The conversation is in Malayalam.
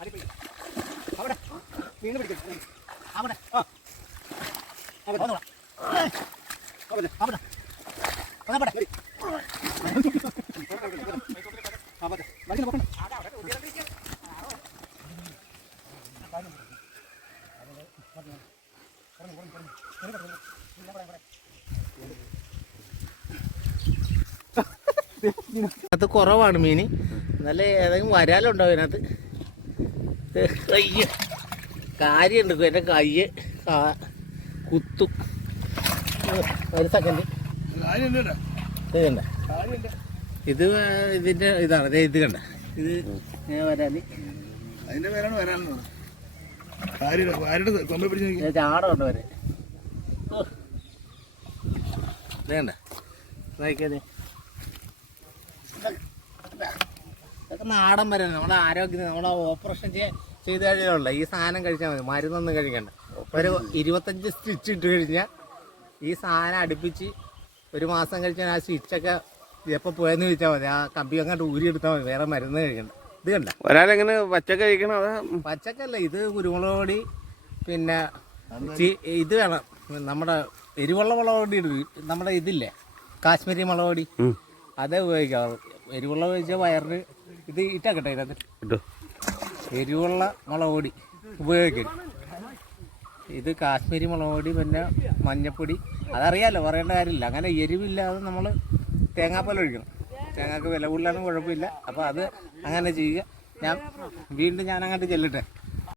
അവിടെ വീണ്ടും പിടിക്കും. അവിടെ അത് കുറവാണ് മീൻ. നല്ല ഏതെങ്കിലും വരാലുണ്ടോ അതിനകത്ത്? കയ്യ് കാര്യമുണ്ട്, എൻ്റെ കയ്യ് കുത്തും. ഒരു സെക്കൻഡ്. ഇത് കണ്ട, ഇതിൻ്റെ ഇതാണ്. ഇത് കണ്ട, ഇത് വരാല്. അതിന്റെ പേരാണ് വരാലെന്ന് ചാടമുണ്ട് വരെ. ഇത് കണ്ട, നോക്കിയത് ഇതൊക്കെ നാടൻ വരാണ്. നമ്മുടെ ആരോഗ്യത്തിന്, നമ്മുടെ ഓപ്പറേഷൻ ചെയ്ത് കഴിഞ്ഞാലുള്ള ഈ സാധനം കഴിച്ചാൽ മതി, മരുന്നൊന്നും കഴിക്കണ്ട. ഒരു 25 സ്റ്റിച്ച് ഇട്ട് കഴിഞ്ഞാൽ ഈ സാധനം അടുപ്പിച്ച് ഒരു മാസം കഴിച്ചാൽ ആ സ്റ്റിച്ചൊക്കെ എപ്പോൾ പോയെന്ന് ചോദിച്ചാൽ മതി. ആ കമ്പി അങ്ങോട്ട് ഊരിയെടുത്താൽ മതി, വേറെ മരുന്ന് കഴിക്കണ്ട. ഇത് കണ്ട, ഒരാളെങ്ങനെ പച്ചക്ക കഴിക്കണം? അതാ പച്ചക്കല്ല, ഇത് കുരുമുളക് പൊടി, പിന്നെ ഇത് വേണം, നമ്മുടെ എരിവുള്ള മുളക് പൊടി. നമ്മുടെ ഇതില്ലേ കാശ്മീരി മുളക് പൊടി, അതേ ഉപയോഗിക്കാറ്. എരിവുള്ള ഉപയോഗിച്ചാൽ വയറിന് ഇത് ഇട്ടാക്കട്ടെ. ഇതിനകത്ത് എരിവുള്ള മുളക് പൊടി ഉപയോഗിക്കരുത്. ഇത് കാശ്മീരി മുളക് പൊടി, പിന്നെ മഞ്ഞപ്പൊടി. അതറിയാമല്ലോ, പറയേണ്ട കാര്യമില്ല. അങ്ങനെ എരിവില്ലാതെ നമ്മൾ തേങ്ങാപ്പാൽ ഒഴിക്കണം. തേങ്ങാക്ക് വില കൂടുതലാണെങ്കിൽ കുഴപ്പമില്ല. അപ്പോൾ അത് അങ്ങനെ ചെയ്യുക. ഞാൻ അങ്ങോട്ട് ചെല്ലട്ടെ.